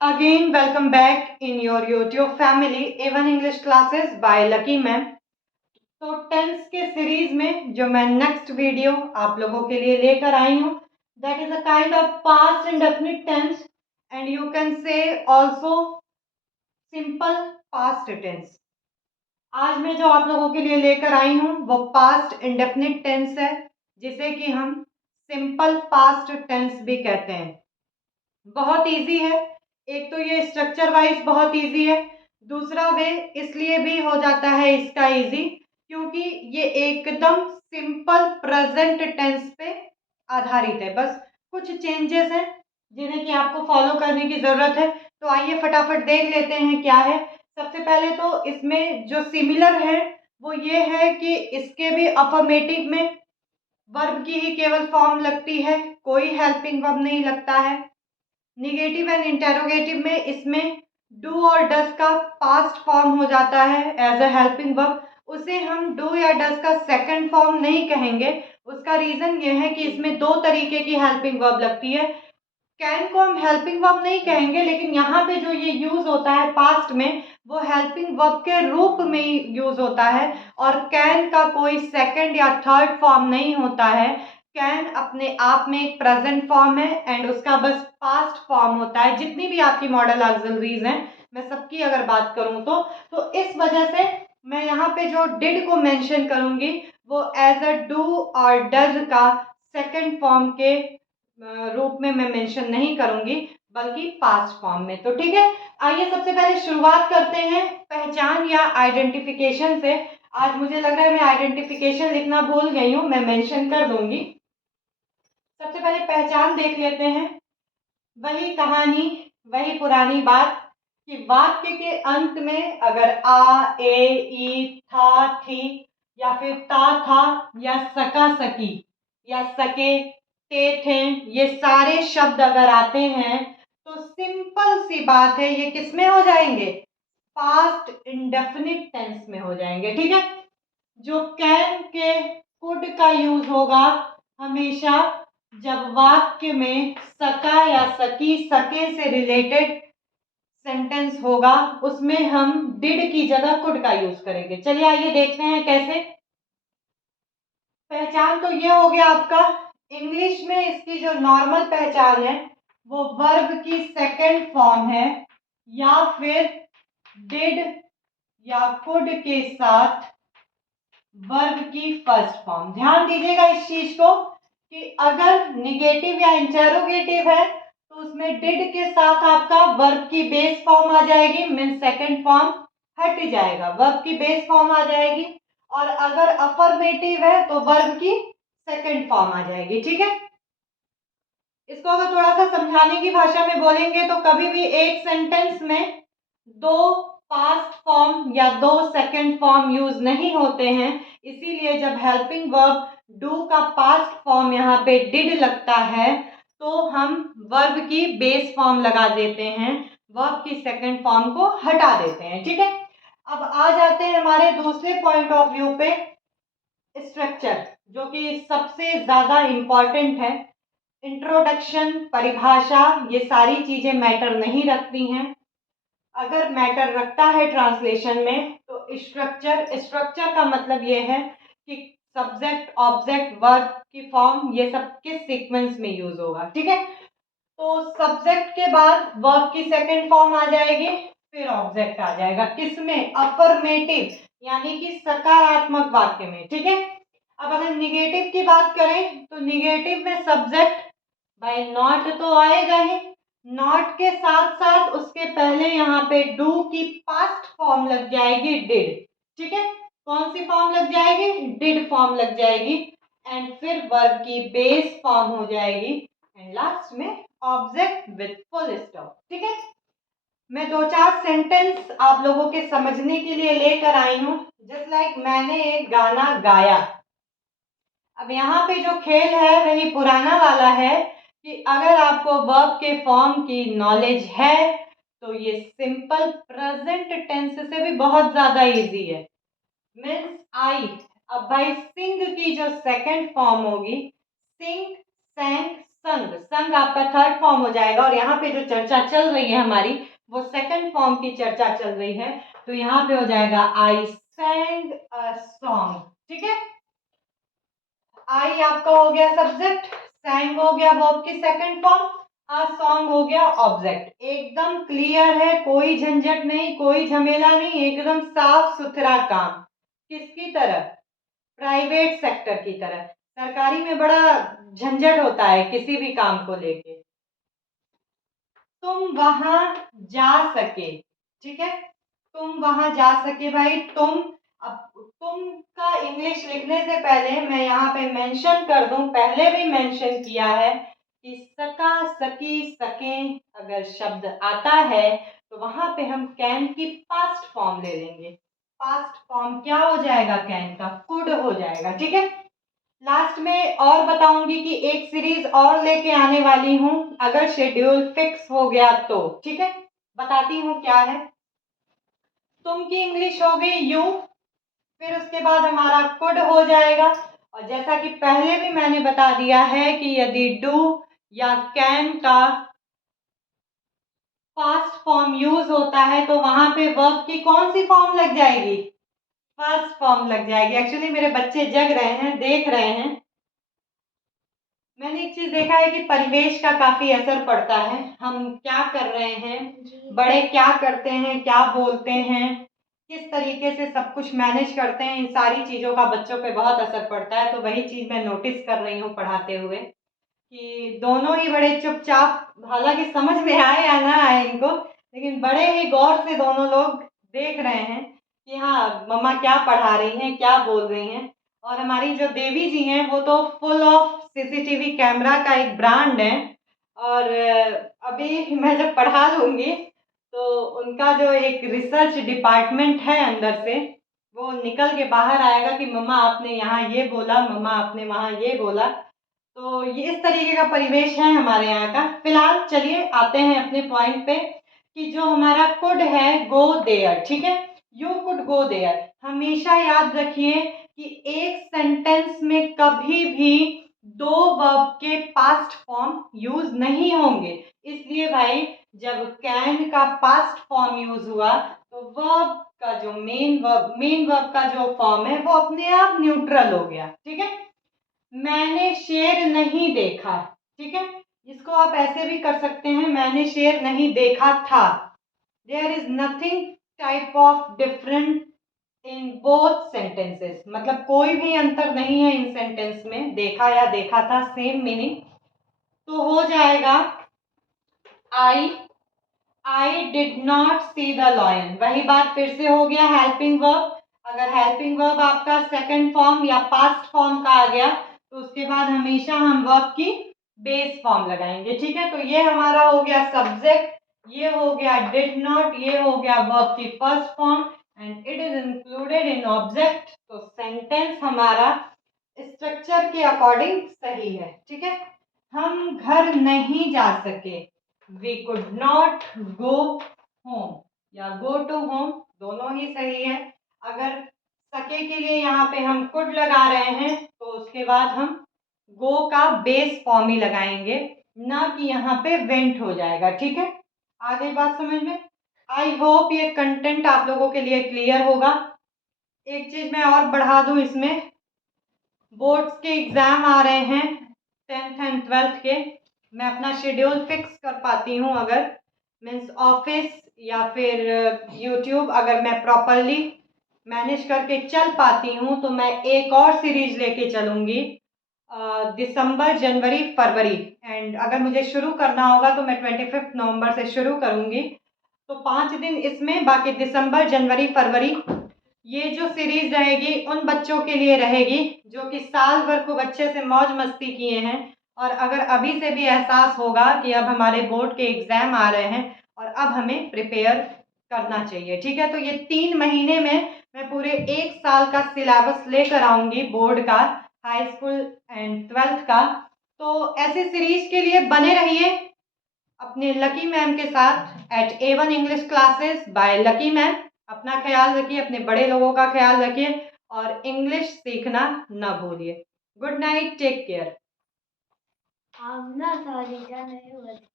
Again, welcome back in your YouTube family, A1 English classes by Lucky Ma'am. तो tense के series में जो मैं नेक्स्ट वीडियो आप लोगों के लिए लेकर आई हूँ, that is a kind of past indefinite tense and you can say also simple past tense. आज मैं जो आप लोगों के लिए लेकर आई हूँ वो पास्ट इंडेफिनिट टेंस है, जिसे कि हम सिंपल पास्ट टेंस भी कहते हैं. बहुत इजी है. एक तो ये स्ट्रक्चर वाइज बहुत इजी है. दूसरा वे इसलिए भी हो जाता है इसका इजी क्योंकि ये एकदम सिंपल प्रेजेंट टेंस पे आधारित है. बस कुछ चेंजेस हैं जिन्हें कि आपको फॉलो करने की ज़रूरत है. तो आइए फटाफट देख लेते हैं क्या है. सबसे पहले तो इसमें जो सिमिलर है वो ये है कि इसके भी अफर्मेटिव में वर्ब की ही केवल फॉर्म लगती है, कोई हेल्पिंग वर्ब नहीं लगता है. निगेटिव एंड इंटेरोगेटिव में इसमें डू और डस का पास्ट फॉर्म हो जाता है एज अ हेल्पिंग वर्ब. उसे हम डू या डस का सेकंड फॉर्म नहीं कहेंगे. उसका रीजन ये है कि इसमें दो तरीके की हेल्पिंग वर्ब लगती है. कैन को हम हेल्पिंग वर्ब नहीं कहेंगे, लेकिन यहाँ पे जो ये यूज होता है पास्ट में वो हेल्पिंग वर्ब के रूप में यूज होता है. और कैन का कोई सेकंड या थर्ड फॉर्म नहीं होता है. कैन अपने आप में एक प्रेजेंट फॉर्म है एंड उसका बस पास्ट फॉर्म होता है. जितनी भी आपकी मॉडल ऑक्सिलरीज हैं, मैं सबकी अगर बात करूं तो इस वजह से मैं यहाँ पे जो डिड को मेंशन करूंगी वो एज अ डू और डज का सेकंड फॉर्म के रूप में मैं मेंशन नहीं करूंगी, बल्कि पास्ट फॉर्म में. तो ठीक है, आइए सबसे पहले शुरुआत करते हैं पहचान या आइडेंटिफिकेशन से. आज मुझे लग रहा है मैं आइडेंटिफिकेशन लिखना भूल गई हूँ, मैं मेंशन कर दूंगी. सबसे पहले पहचान देख लेते हैं. वही कहानी, वही पुरानी बात कि वाक्य के अंत में अगर आ, ए, ई, था, थी या फिर ता, था या सका, सकी या सके, थे, ये सारे शब्द अगर आते हैं तो सिंपल सी बात है ये किस में हो जाएंगे? पास्ट इंडेफिनिट टेंस में हो जाएंगे. ठीक है. जो कैन के कुड का यूज होगा हमेशा जब वाक्य में सका या सकी, सके से रिलेटेड सेंटेंस होगा, उसमें हम डिड की जगह कुड का यूज करेंगे. चलिए आइए देखते हैं कैसे. पहचान तो ये हो गया आपका. इंग्लिश में इसकी जो नॉर्मल पहचान है वो वर्ब की सेकंड फॉर्म है या फिर डिड या कुड के साथ वर्ब की फर्स्ट फॉर्म. ध्यान दीजिएगा इस चीज को कि अगर निगेटिव या इंटेरोगेटिव है तो उसमें डिड के साथ आपका वर्ब की बेस फॉर्म आ जाएगी, मीन सेकंड फॉर्म हट जाएगा, वर्ब की बेस फॉर्म आ जाएगी. और अगर अफर्मेटिव है तो वर्ब की सेकंड फॉर्म आ जाएगी. ठीक है. इसको अगर थोड़ा सा समझाने की भाषा में बोलेंगे तो कभी भी एक सेंटेंस में दो पास्ट फॉर्म या दो सेकंड फॉर्म यूज नहीं होते हैं. इसीलिए जब हेल्पिंग वर्ब डू का पास्ट फॉर्म यहाँ पे डिड लगता है तो हम वर्ब की बेस फॉर्म लगा देते हैं, वर्ब की सेकंड फॉर्म को हटा देते हैं. ठीक है. अब आ जाते हैं हमारे दूसरे पॉइंट ऑफ व्यू पे, स्ट्रक्चर, जो कि सबसे ज्यादा इंपॉर्टेंट है. इंट्रोडक्शन, परिभाषा, ये सारी चीजें मैटर नहीं रखती हैं. अगर मैटर रखता है ट्रांसलेशन में तो स्ट्रक्चर. स्ट्रक्चर का मतलब ये है कि सब्जेक्ट, ऑब्जेक्ट, वर्ब की फॉर्म ये सब किस सीक्वेंस में यूज होगा. ठीक है. तो सब्जेक्ट के बाद वर्ब की सेकंड फॉर्म आ जाएगी, फिर ऑब्जेक्ट आ जाएगा. किसमें? अफर्मेटिव यानी कि सकारात्मक वाक्य में. ठीक है. अब अगर निगेटिव की बात करें तो निगेटिव में सब्जेक्ट भाई नॉट तो आएगा ही. नॉट के साथ साथ उसके पहले यहाँ पे डू की पास्ट फॉर्म लग जाएगी डिड. ठीक है. कौन सी फॉर्म लग जाएगी? डिड फॉर्म लग जाएगी. एंड फिर वर्ब की बेस फॉर्म हो जाएगी एंड लास्ट में ऑब्जेक्ट विथ फुल स्टॉप. ठीक है. मैं दो चार सेंटेंस आप लोगों के समझने के लिए लेकर आई हूँ. जस्ट लाइक मैंने एक गाना गाया. अब यहाँ पे जो खेल है वही पुराना वाला है कि अगर आपको वर्ब के फॉर्म की नॉलेज है तो ये सिंपल प्रेजेंट टेंस से भी बहुत ज्यादा इजी है. Means I. अब भाई सिंग की जो सेकंड फॉर्म होगी, सिंग, सैंग, संग, संग आपका थर्ड फॉर्म हो जाएगा। और यहाँ पे जो चर्चा चल रही है हमारी वो सेकंड फॉर्म की चर्चा चल रही है, तो यहाँ पे हो जाएगा आई sang a song। ठीक है, आई आपका हो गया सब्जेक्ट, sang हो गया वर्ब की सेकंड फॉर्म, अ सॉन्ग हो गया ऑब्जेक्ट। एकदम क्लियर है, कोई झंझट नहीं, कोई झमेला नहीं, एकदम साफ सुथरा काम। किसकी तरह? प्राइवेट सेक्टर की तरह। सरकारी में बड़ा झंझट होता है किसी भी काम को लेके। तुम वहां जा सके, ठीक है, तुम वहां जा सके भाई। तुम, अब तुम का इंग्लिश लिखने से पहले मैं यहाँ पे मेंशन कर दूं, पहले भी मेंशन किया है कि सका, सकी, सके अगर शब्द आता है तो वहां पे हम कैन की पास्ट फॉर्म ले लेंगे। पास्ट फॉर्म क्या हो जाएगा? कैन का कुड हो जाएगा। ठीक है, लास्ट में और बताऊंगी कि एक सीरीज और लेके आने वाली हूं अगर शेड्यूल फिक्स हो गया तो। ठीक है, बताती हूँ क्या है। तुम की इंग्लिश हो गई यू, फिर उसके बाद हमारा कुड हो जाएगा। और जैसा कि पहले भी मैंने बता दिया है कि यदि डू या कैन का पास्ट फॉर्म यूज होता है तो वहां पे वर्ब की कौन सी फॉर्म लग जाएगी? फर्स्ट फॉर्म लग जाएगी। एक्चुअली मेरे बच्चे जग रहे हैं, देख रहे हैं। मैंने एक चीज देखा है कि परिवेश का काफी असर पड़ता है, हम क्या कर रहे हैं, बड़े क्या करते हैं, क्या बोलते हैं, किस तरीके से सब कुछ मैनेज करते हैं, इन सारी चीजों का बच्चों पे बहुत असर पड़ता है। तो वही चीज मैं नोटिस कर रही हूँ पढ़ाते हुए कि दोनों ही बड़े चुपचाप, हालांकि समझ में आए या ना आए इनको, लेकिन बड़े ही गौर से दोनों लोग देख रहे हैं कि हाँ मम्मा क्या पढ़ा रही हैं, क्या बोल रही हैं। और हमारी जो देवी जी हैं वो तो फुल ऑफ सीसीटीवी कैमरा का एक ब्रांड है। और अभी मैं जब पढ़ा लूंगी तो उनका जो एक रिसर्च डिपार्टमेंट है अंदर से, वो निकल के बाहर आएगा कि मम्मा आपने यहाँ ये बोला, मम्मा आपने वहाँ ये बोला। तो ये इस तरीके का परिवेश है हमारे यहाँ का। फिलहाल चलिए आते हैं अपने पॉइंट पे कि जो हमारा कुड है गो देयर। ठीक है, यू कुड गो देयर। हमेशा याद रखिए कि एक सेंटेंस में कभी भी दो वर्ब के पास्ट फॉर्म यूज नहीं होंगे। इसलिए भाई जब कैन का पास्ट फॉर्म यूज हुआ तो वर्ब का जो मेन वर्ब का जो फॉर्म है वो अपने आप न्यूट्रल हो गया। ठीक है, मैंने शेर नहीं देखा। ठीक है, इसको आप ऐसे भी कर सकते हैं, मैंने शेर नहीं देखा था। There is nothing type of different in both sentences, मतलब कोई भी अंतर नहीं है इन सेंटेंस में, देखा या देखा था सेम मीनिंग। तो हो जाएगा I did not see the lion. वही बात फिर से हो गया हेल्पिंग वर्ब। अगर हेल्पिंग वर्ब आपका सेकंड फॉर्म या पास्ट फॉर्म का आ गया तो उसके बाद हमेशा हम वर्ब की बेस फॉर्म लगाएंगे। ठीक है, तो ये हमारा हो गया सब्जेक्ट, ये हो गया डिड नॉट, ये हो गया वर्ब की first form and it is included in object. तो सेंटेंस हमारा स्ट्रक्चर के अकॉर्डिंग सही है। ठीक है, हम घर नहीं जा सके, we could not go home या गो टू होम, दोनों ही सही है। अगर सके के लिए यहाँ पे हम कुड लगा रहे हैं तो उसके बाद हम गो का बेस फॉर्म ही लगाएंगे, ना कि यहाँ पे वेंट हो जाएगा। ठीक है, आगे बात समझ में। आई होप ये कंटेंट आप लोगों के लिए क्लियर होगा। एक चीज मैं और बढ़ा दूं इसमें, बोर्ड्स के एग्जाम आ रहे हैं 10th एंड 12th के। मैं अपना शेड्यूल फिक्स कर पाती हूँ अगर, मीन्स ऑफिस या फिर यूट्यूब अगर मैं प्रॉपरली मैनेज करके चल पाती हूँ तो मैं एक और सीरीज लेके चलूँगी दिसंबर, जनवरी, फरवरी। एंड अगर मुझे शुरू करना होगा तो मैं 25 नवंबर से शुरू करूँगी। तो 5 दिन इसमें, बाकी दिसंबर, जनवरी, फरवरी ये जो सीरीज रहेगी उन बच्चों के लिए रहेगी जो कि साल भर खूब अच्छे से मौज मस्ती किए हैं और अगर अभी से भी एहसास होगा कि अब हमारे बोर्ड के एग्जाम आ रहे हैं और अब हमें प्रिपेयर करना चाहिए। ठीक है, तो ये 3 महीने में मैं पूरे 1 साल का सिलेबस लेकर आऊंगी बोर्ड का, हाई स्कूल एंड 12th का। तो ऐसी सीरीज के लिए बने रहिए अपने लकी मैम के साथ at A1 English classes by Lucky ma'am. अपना ख्याल रखिए, अपने बड़े लोगों का ख्याल रखिए और इंग्लिश सीखना ना भूलिए। Good night, take care. I'm not sorry, नहीं हुआ।